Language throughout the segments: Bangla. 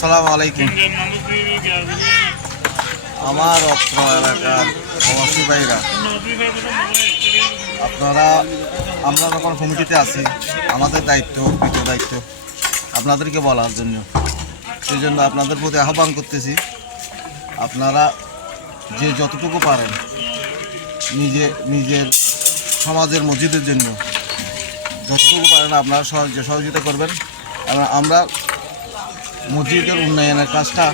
আসসালামু আলাইকুম। আমার অত্র এলাকার প্রবাসী ভাইরা, আপনারা, আমরা যখন কমিটিতে আছি, আমাদের দায়িত্ব, কৃত দায়িত্ব আপনাদেরকে বলার জন্য। সেই জন্য আপনাদের প্রতি আহ্বান করতেছি, আপনারা যে যতটুকু পারেন নিজে, নিজের সমাজের মসজিদের জন্য, যতটুকু পারেন আপনারা সহযোগিতা করবেন। আমরা মসজিদের উন্নয়নের কাজটা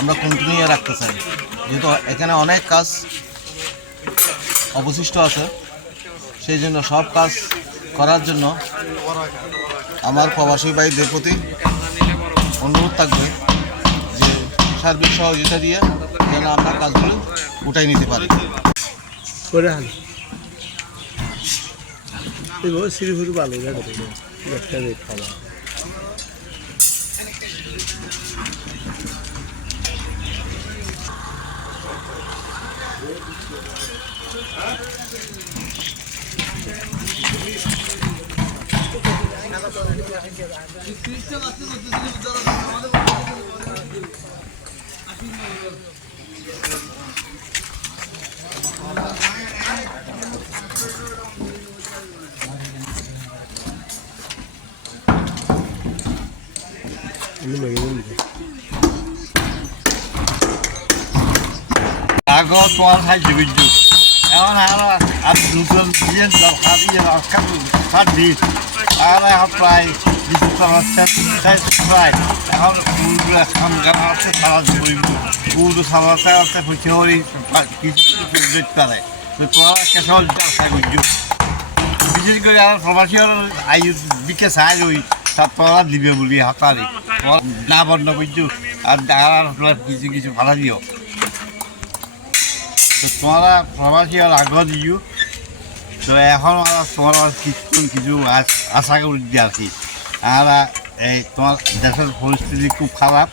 আমরা কন্টিনিউ রাখতে চাই। যেহেতু এখানে অনেক কাজ অবশিষ্ট আছে, সেই জন্য সব কাজ করার জন্য আমার প্রবাসী ভাইদের প্রতি অনুরোধ থাকবে যে সার্বিক সহযোগিতা দিয়ে যেন আমরা কাজগুলো উঠাই নিতে পারি। এবার ভালো রেট খাওয়া। আমি মেরে দিই আগত তোমার সাহায্য এখন আর আর নতুন দিয়ে দরকার দিয়ে দরকার সার দিস আর এখন প্রায় কিছু প্রায় এখন ফুলগুলো এখন গানা আছে সারা জমি ফুল সারাতে আছে হচ্ছে ওই কিছু ফুল দেখতে পারে তোমার কেসল দরকার করছ বিশেষ করে আমার প্রবাসী আয়ু দিকে চাই ওই তার দিবে বলি হাতারি না বন্ধ করছ আর আর কিছু কিছু ভাড়া দিও তো তোমরা প্রবাসী আর আগ্রহ দিও। তো এখন তোমার কিছু কিছু আশ- করি দিয়ে আছি আর এই তোমার দেশের পরিস্থিতি খুব খারাপ।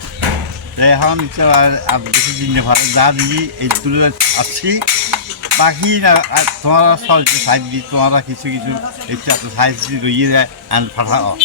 তো এখন আর বেশি দিন ভালো। যা দিই এইগুলো আছি বাকি না, আর তোমরা সাইড দিই। তোমরা কিছু কিছু ইচ্ছা সাইড দিয়ে রইয়ে যায়। আন পাঠাও।